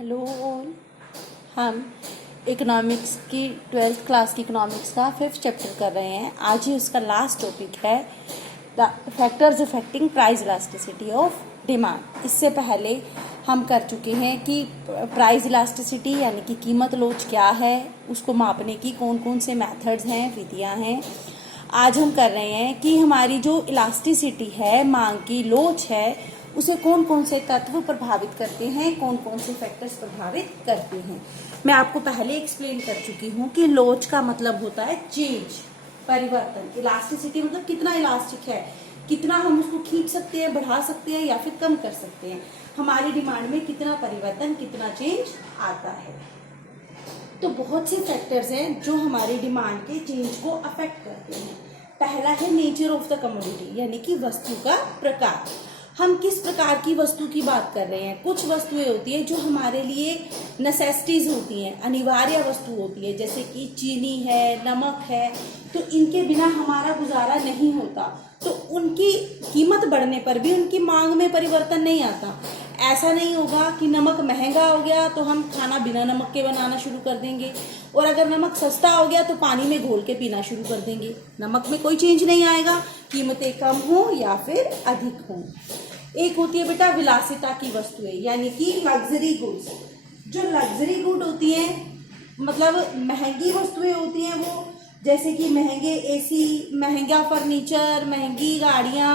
Hello all. हम economics की 12th class की इकोनॉमिक्स का 5th चैप्टर कर रहे हैं। आज ही उसका लास्ट टॉपिक है the factors affecting price elasticity of demand. इससे पहले हम कर चुके हैं कि प्राइस इलास्टिसिटी यानी कि कीमत लोच क्या है, उसको मापने की कौन कौन से मेथड्स हैं, विधियां हैं। आज हम कर रहे हैं कि हमारी जो इलास्टिसिटी है, मांग की लोच है, उसे कौन कौन से तत्व प्रभावित करते हैं, कौन कौन से फैक्टर्स प्रभावित करते हैं। मैं आपको पहले एक्सप्लेन कर चुकी हूँ कि लोच का मतलब होता है चेंज, परिवर्तन। इलास्टिसिटी मतलब कितना इलास्टिक है, कितना हम उसको खींच सकते हैं, बढ़ा सकते हैं या फिर कम कर सकते हैं। हमारी डिमांड में कितना परिवर्तन, कितना चेंज आता है। तो बहुत से फैक्टर्स हैं जो हमारी डिमांड के चेंज को अफेक्ट करते हैं। पहला है नेचर ऑफ द कमोडिटी, यानी कि वस्तु का प्रकार। हम किस प्रकार की वस्तु की बात कर रहे हैं। कुछ वस्तुएं होती है जो हमारे लिए नेसेसिटीज होती हैं, अनिवार्य वस्तु होती है, जैसे कि चीनी है, नमक है, तो इनके बिना हमारा गुजारा नहीं होता। तो उनकी कीमत बढ़ने पर भी उनकी मांग में परिवर्तन नहीं आता। ऐसा नहीं होगा कि नमक महंगा हो गया तो हम खाना बिना नमक के बनाना शुरू कर देंगे, और अगर नमक सस्ता हो गया तो पानी में घोल के पीना शुरू कर देंगे। नमक में कोई चेंज नहीं आएगा, कीमतें कम हो या फिर अधिक हो। एक होती है बेटा विलासिता की वस्तुएं, यानी कि लग्जरी गुड्स। जो लग्जरी गुड होती हैं, मतलब महंगी वस्तुएं होती हैं वो, जैसे कि महंगे एसी, महंगा फर्नीचर, महंगी गाड़ियां,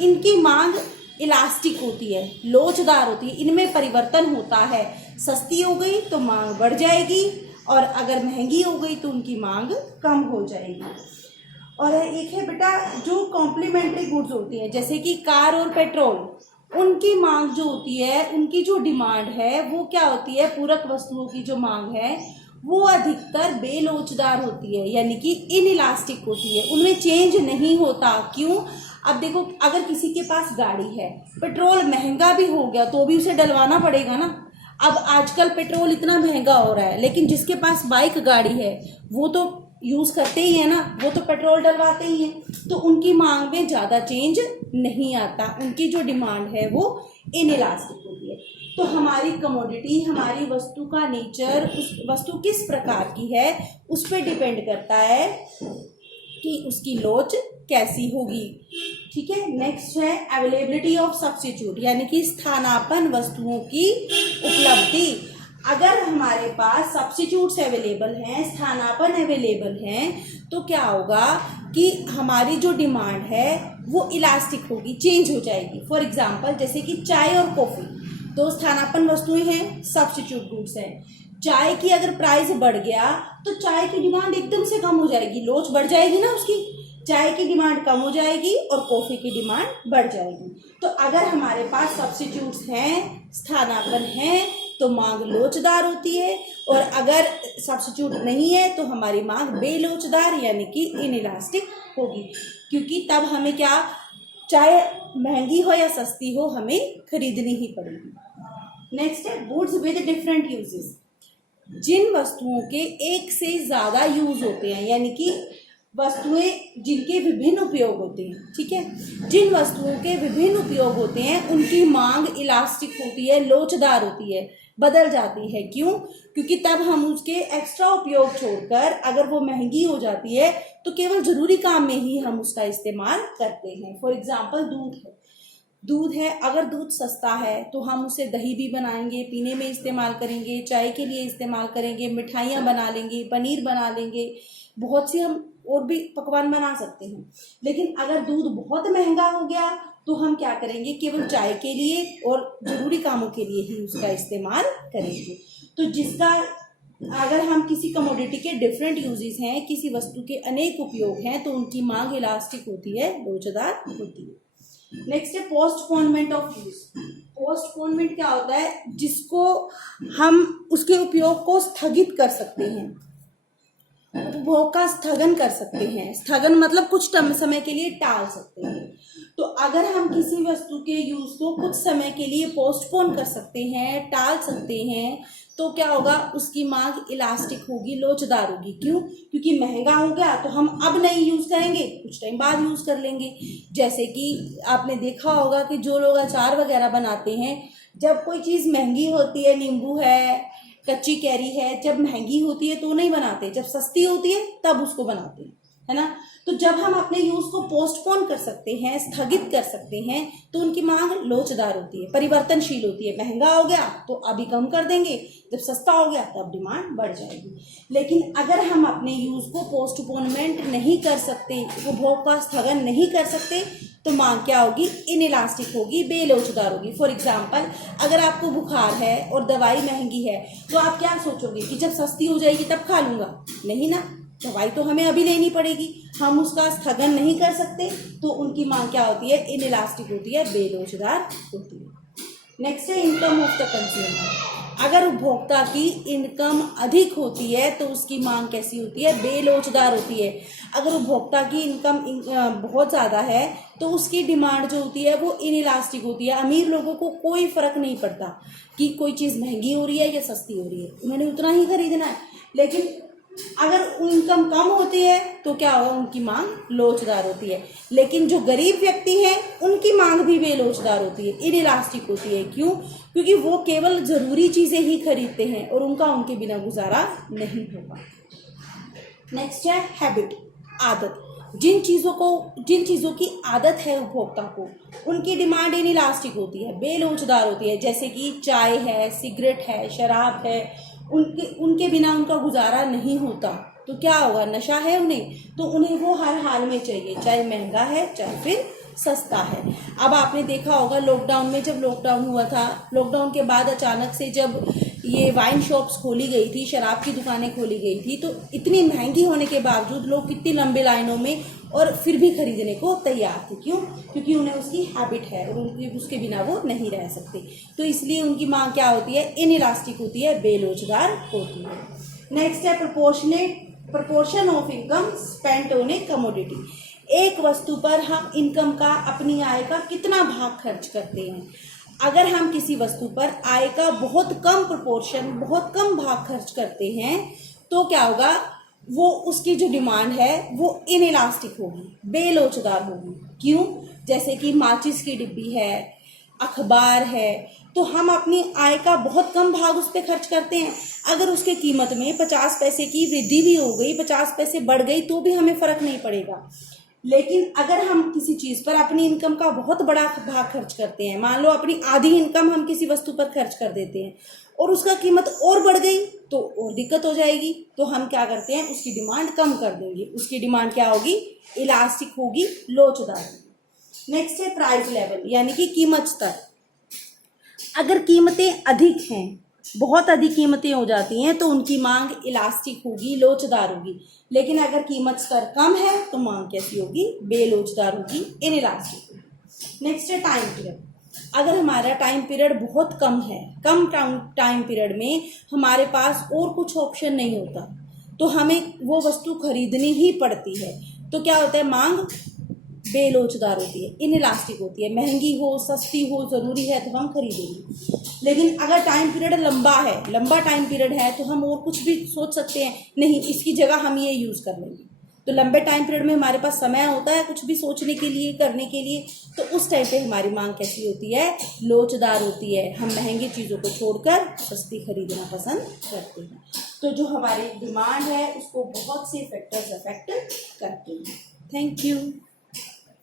इनकी मांग इलास्टिक होती है, लोचदार होती है, इनमें परिवर्तन होता है। सस्ती हो गई तो मांग बढ़ जाएगी, और अगर महंगी हो गई तो उनकी मांग कम हो जाएगी। और एक है बेटा जो कॉम्प्लीमेंट्री गुड्स होती हैं, जैसे कि कार और पेट्रोल, उनकी मांग जो होती है, उनकी जो डिमांड है वो क्या होती है, पूरक वस्तुओं की जो मांग है वो अधिकतर बेलोचदार होती है, यानी कि इनइलास्टिक होती है, उनमें चेंज नहीं होता। क्यों? अब देखो, अगर किसी के पास गाड़ी है, पेट्रोल महंगा भी हो गया तो भी उसे डलवाना पड़ेगा ना। अब आजकल पेट्रोल इतना महंगा हो रहा है, लेकिन जिसके पास बाइक गाड़ी है वो तो यूज करते ही है ना, वो तो पेट्रोल डलवाते ही हैं, तो उनकी मांग में ज्यादा चेंज नहीं आता। उनकी जो डिमांड है वो इनइलास्टिक होती है। तो हमारी कमोडिटी, हमारी वस्तु का नेचर, उस वस्तु किस प्रकार की है उस पर डिपेंड करता है कि उसकी लोच कैसी होगी। ठीक है। नेक्स्ट है अवेलेबिलिटी ऑफ सब्स्टिट्यूट, यानी कि स्थानापन्न वस्तुओं की उपलब्धि। अगर हमारे पास सब्स्टिट्यूट्स अवेलेबल हैं, स्थानापन्न अवेलेबल हैं, तो क्या होगा कि हमारी जो डिमांड है वो इलास्टिक होगी, चेंज हो जाएगी। फॉर एग्जांपल, जैसे कि चाय और कॉफी, दो स्थानापन्न वस्तुएं हैं, सब्स्टिट्यूट गुड्स हैं। चाय की अगर प्राइस बढ़ गया तो चाय की डिमांड एकदम से कम हो जाएगी, लोच बढ़ जाएगी ना उसकी। चाय की डिमांड कम हो जाएगी और कॉफी की डिमांड बढ़ जाएगी। तो अगर हमारे पास सब्स्टिट्यूट्स हैं, स्थानापन्न हैं, तो मांग लोचदार होती है, और अगर सब्स्टिट्यूट नहीं है तो हमारी मांग बेलोचदार यानी कि इनइलास्टिक होगी। क्योंकि तब हमें क्या, चाहे महंगी हो या सस्ती हो, हमें खरीदनी ही पड़ेगी। नेक्स्ट है गुड्स विद डिफरेंट यूजेस। जिन वस्तुओं के एक से ज्यादा यूज होते हैं, यानी कि वस्तुएं जिनके विभिन्न उपयोग होते हैं, ठीक है, जिन वस्तुओं के विभिन्न उपयोग होते हैं उनकी मांग इलास्टिक होती है, लोचदार होती है, बदल जाती है। क्यों? क्योंकि तब हम उसके एक्स्ट्रा उपयोग छोड़कर, अगर वो महंगी हो जाती है तो केवल जरूरी काम में ही हम उसका इस्तेमाल करते हैं। फॉर एग्जाम्पल, दूध है, अगर दूध सस्ता है तो हम उसे दही भी बनाएंगे, पीने में इस्तेमाल करेंगे, चाय के लिए इस्तेमाल करेंगे, मिठाइयाँ बना लेंगे, पनीर बना लेंगे, बहुत सी हम और भी पकवान बना सकते हैं। लेकिन अगर दूध बहुत महंगा हो गया तो हम क्या करेंगे, केवल चाय के लिए और जरूरी कामों के लिए ही उसका इस्तेमाल करेंगे। तो जिसका, अगर हम किसी कमोडिटी के डिफरेंट यूजेस हैं, किसी वस्तु के अनेक उपयोग हैं, तो उनकी मांग इलास्टिक होती है, लोचदार होती है। नेक्स्ट है पोस्टपोनमेंट ऑफ यूज। पोस्टपोनमेंट क्या होता है, जिसको हम उसके उपयोग को स्थगित कर सकते हैं, उपभोग का स्थगन कर सकते हैं। स्थगन मतलब कुछ समय के लिए टाल सकते हैं। तो अगर हम किसी वस्तु के यूज को कुछ समय के लिए पोस्टपोन कर सकते हैं, टाल सकते हैं, तो क्या होगा, उसकी मांग इलास्टिक होगी, लोचदार होगी। क्यों? क्योंकि महंगा हो गया तो हम अब नहीं यूज करेंगे, कुछ टाइम बाद यूज कर लेंगे। जैसे कि आपने देखा होगा कि जो लोग अचार वगैरह बनाते हैं, जब कोई चीज़ महंगी होती है, नींबू है, कच्ची कैरी है, जब महंगी होती है तो नहीं बनाते, जब सस्ती होती है तब उसको बनाते हैं, है ना। तो जब हम अपने यूज को पोस्टपोन कर सकते हैं, स्थगित कर सकते हैं, तो उनकी मांग लोचदार होती है, परिवर्तनशील होती है। महंगा हो गया तो अभी कम कर देंगे, जब सस्ता हो गया तब डिमांड बढ़ जाएगी। लेकिन अगर हम अपने यूज को पोस्टपोनमेंट नहीं कर सकते, उपभोग का स्थगन नहीं कर सकते, तो मांग क्या होगी, इनइलास्टिक होगी, बेलोचदार होगी। फॉर एग्जाम्पल, अगर आपको बुखार है और दवाई महंगी है तो आप क्या सोचोगे कि जब सस्ती हो जाएगी तब खा लूंगा? नहीं ना, दवाई तो हमें अभी लेनी पड़ेगी, हम उसका स्थगन नहीं कर सकते, तो उनकी मांग क्या होती है, इनइलास्टिक होती है, बेलोचदार होती है। नेक्स्ट है इनकम ऑफ द कंज्यूमर। अगर उपभोक्ता की इनकम अधिक होती है तो उसकी मांग कैसी होती है, बेलोचदार होती है। अगर उपभोक्ता की इनकम बहुत ज़्यादा है तो उसकी डिमांड जो होती है वो इनइलास्टिक होती है। अमीर लोगों को कोई फर्क नहीं पड़ता कि कोई चीज़ महंगी हो रही है या सस्ती हो रही है, उन्होंने उतना ही खरीदना है। लेकिन अगर इनकम कम होती है तो क्या होगा, उनकी मांग लोचदार होती है। लेकिन जो गरीब व्यक्ति हैं उनकी मांग भी बेलोचदार होती है, इनइलास्टिक होती है। क्यों? क्योंकि वो केवल ज़रूरी चीज़ें ही खरीदते हैं और उनके बिना गुजारा नहीं होगा। नेक्स्ट है हैबिट, आदत। जिन चीज़ों की आदत है उपभोक्ता को, उनकी डिमांड इनइलास्टिक होती है, बेलोचदार होती है। जैसे कि चाय है, सिगरेट है, शराब है, उनके बिना उनका गुजारा नहीं होता। तो क्या होगा, नशा है उन्हें, तो उन्हें वो हर हाल में चाहिए, चाहे महंगा है चाहे फिर सस्ता है। अब आपने देखा होगा लॉकडाउन में, जब लॉकडाउन हुआ था, लॉकडाउन के बाद अचानक से जब ये वाइन शॉप्स खोली गई थी, शराब की दुकानें खोली गई थी, तो इतनी महंगी होने के बावजूद लोग कितनी लंबे लाइनों में और फिर भी खरीदने को तैयार थे। क्यों? क्योंकि उन्हें उसकी हैबिट है और उसके बिना वो नहीं रह सकते। तो इसलिए उनकी मांग क्या होती है, इनइलास्टिक होती है, बेलोचदार होती है। नेक्स्ट है proportion of income spent on A commodity. एक वस्तु पर हम इनकम का, अपनी आय का कितना भाग खर्च करते हैं। अगर हम किसी वस्तु पर आय का बहुत कम प्रोपोर्शन, बहुत कम भाग खर्च करते हैं, तो क्या होगा, वो उसकी जो डिमांड है वो इनइलास्टिक होगी, बेलोचदार होगी। क्यों? जैसे कि माचिस की डिब्बी है, अखबार है, तो हम अपनी आय का बहुत कम भाग उस पर खर्च करते हैं। अगर उसके कीमत में 50 पैसे की वृद्धि भी हो गई, 50 पैसे बढ़ गई, तो भी हमें फर्क नहीं पड़ेगा। लेकिन अगर हम किसी चीज़ पर अपनी इनकम का बहुत बड़ा भाग खर्च करते हैं, मान लो अपनी आधी इनकम हम किसी वस्तु पर खर्च कर देते हैं और उसका कीमत और बढ़ गई, तो और दिक्कत हो जाएगी। तो हम क्या करते हैं, उसकी डिमांड कम कर देंगे। उसकी डिमांड क्या होगी, इलास्टिक होगी, लोचदार। नेक्स्ट है प्राइस लेवल, यानी कि कीमत स्तर। अगर कीमतें अधिक हैं, बहुत अधिक कीमतें हो जाती हैं, तो उनकी मांग इलास्टिक होगी, लोचदार होगी। लेकिन अगर कीमत स्तर कम है तो मांग कैसी होगी, बेलोचदार होगी, इनइलास्टिक होगी। नेक्स्ट है टाइम पीरियड। अगर हमारा टाइम पीरियड बहुत कम है, कम टाइम पीरियड में हमारे पास और कुछ ऑप्शन नहीं होता, तो हमें वो वस्तु खरीदनी ही पड़ती है, तो क्या होता है, मांग बेलोचदार होती है, इनइलास्टिक होती है। महंगी हो, सस्ती हो, ज़रूरी है तो हम खरीदेंगे। लेकिन अगर टाइम पीरियड लंबा टाइम पीरियड है, तो हम और कुछ भी सोच सकते हैं, नहीं इसकी जगह हम ये यूज़ कर लेंगे। तो लंबे टाइम पीरियड में हमारे पास समय होता है कुछ भी सोचने के लिए, करने के लिए, तो उस टाइम पे हमारी मांग कैसी होती है, लोचदार होती है। हम महंगी चीज़ों को छोड़कर सस्ती खरीदना पसंद करते हैं। तो जो हमारी डिमांड है उसको बहुत से फैक्टर्स अफेक्ट करते हैं। Thank you.